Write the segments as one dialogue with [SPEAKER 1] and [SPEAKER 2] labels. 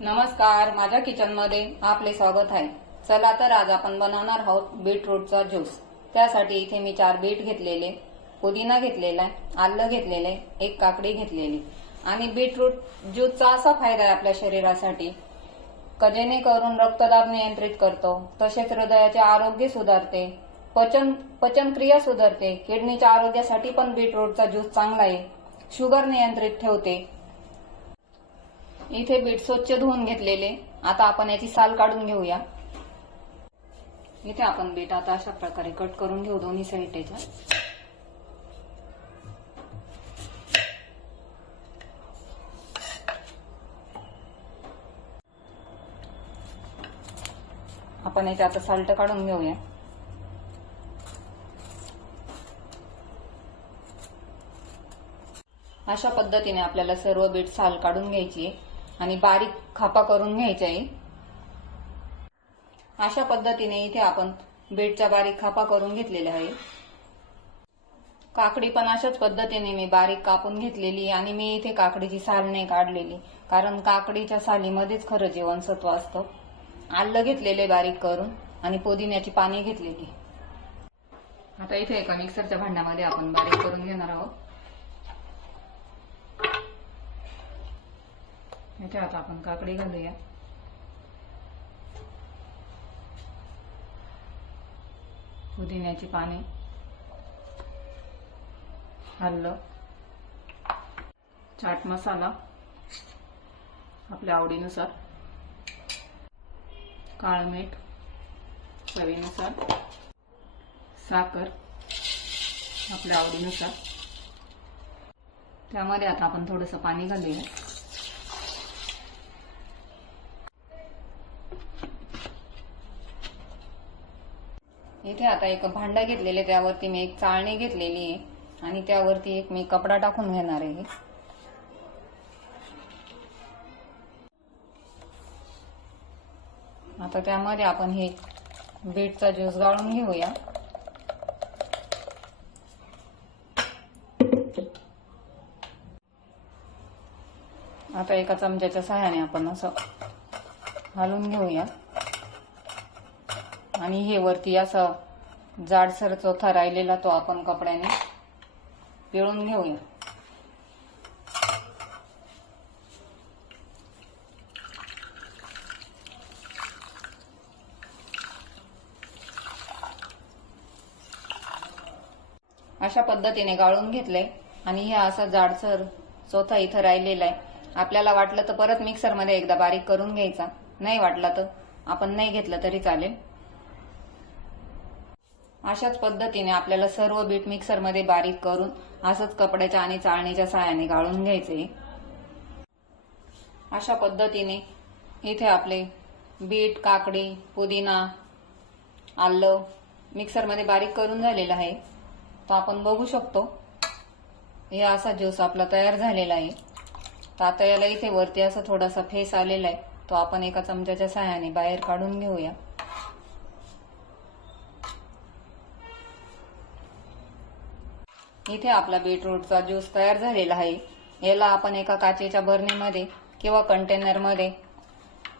[SPEAKER 1] नमस्कार माझ्या किचनमध्ये आपले स्वागत आहे. चला तर आज आपण बनवणार आहोत बीटरूटचा ज्यूस. त्यासाठी इथे मी चार बीट घेतलेले पुदिना घेतलेला आहे आलं घेतलेलं आहे एक काकडी घेतलेली. आणि बीटरूट ज्यूसचा असा फायदा आहे आपल्या शरीरासाठी कजेने करून रक्तदाब नियंत्रित करतो तसेच हृदयाचे आरोग्य सुधारते पचन पचनक्रिया सुधारते किडनीच्या आरोग्यासाठी पण बीटरूटचा ज्यूस चांगला आहे शुगर नियंत्रित ठेवते इथे बीट स्वच्छ धुवून घेतलेले. आता आपण याची साल काढून घेऊया. इथे आपण बीट आता अशा प्रकारे कट करून घेऊ दोन्ही साईडच्या. आपण याचे आता साल्ट काढून घेऊया. अशा पद्धतीने आपल्याला सर्व बीट साल काढून घ्यायची आहे. आणि बारीक खापा करून घ्यायच्या आहे अशा पद्धतीने इथे आपण बीटच्या बारीक खापा करून घेतलेल्या आहे. काकडी पण अशाच पद्धतीने मी बारीक कापून घेतलेली आणि मी इथे काकडीची साल नाही काढलेली कारण काकडीच्या सालीमध्येच खरं जीवनसत्व असतं. आलं घेतलेले बारीक करून आणि पुदिन्याची पाने घेतलेली. आता इथे एका मिक्सरच्या भांड्यामध्ये आपण बारीक करून घेणार आहोत. इथे आता आपण काकडी घालूया. पुदिन्याची पाने. आलं चाट मसाला. आपल्या आवडीनुसार. काळ मीठ. चवीनुसार. साखर. आपल्या आवडीनुसार. त्यामध्ये आता आपण थोडंसं पाणी घालूया. इथे आता एक भांडा घेतलेले त्यावरती मी एक चाळणी घेतलेली आहे आणि त्यावरती एक मी कपडा टाकून घेणार आहे. आता त्यामध्ये आपण हे बीटचा ज्यूस गाळून घेऊया. आता एका चमच्याच्या सहाय्याने आपण असं घालून घेऊया. आणि हे वरती असं जाडसर चोथा राहिलेला तो आपण कपड्याने पिळून घेऊया. अशा पद्धतीने गाळून घेतलंय आणि हे असा जाडसर चोथा इथं राहिलेला आहे. आपल्याला वाटलं तर परत मिक्सरमध्ये एकदा बारीक करून घ्यायचा. नाही वाटला तर आपण नाही घेतलं तरी चालेल. अशाच पद्धतीने आपल्याला सर्व बीट मिक्सरमध्ये बारीक करून असंच कपड्याच्या आणि चाळणीच्या साहाय्याने गाळून घ्यायचे. अशा पद्धतीने इथे आपले बीट काकडी पुदिना आलं मिक्सरमध्ये बारीक करून झालेलं आहे. तो आपण बघू शकतो हे असा ज्यूस आपला तयार झालेला आहे. तर आता याला इथे वरती असं थोडासा फेस आलेला आहे. तो आपण एका चमच्याच्या सहाय्याने बाहेर काढून घेऊया. इथे आपला बीटरूटचा ज्यूस तयार झालेला आहे. याला आपण एका काचेच्या बरणीमध्ये किंवा कंटेनरमध्ये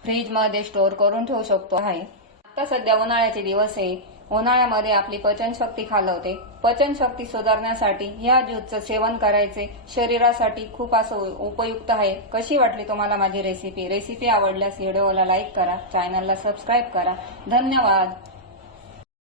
[SPEAKER 1] फ्रीजमध्ये स्टोअर करून ठेवू शकतो आहे. आता सध्या उन्हाळ्याचे दिवस आहे. उन्हाळ्यामध्ये आपली पचनशक्ती खालवते. पचनशक्ती सुधारण्यासाठी ह्या ज्यूसचं सेवन करायचे शरीरासाठी खूप असं उपयुक्त आहे. कशी वाटली तुम्हाला माझी रेसिपी रेसिपी आवडल्यास व्हिडिओला लाईक करा चॅनलला सबस्क्राईब करा. धन्यवाद!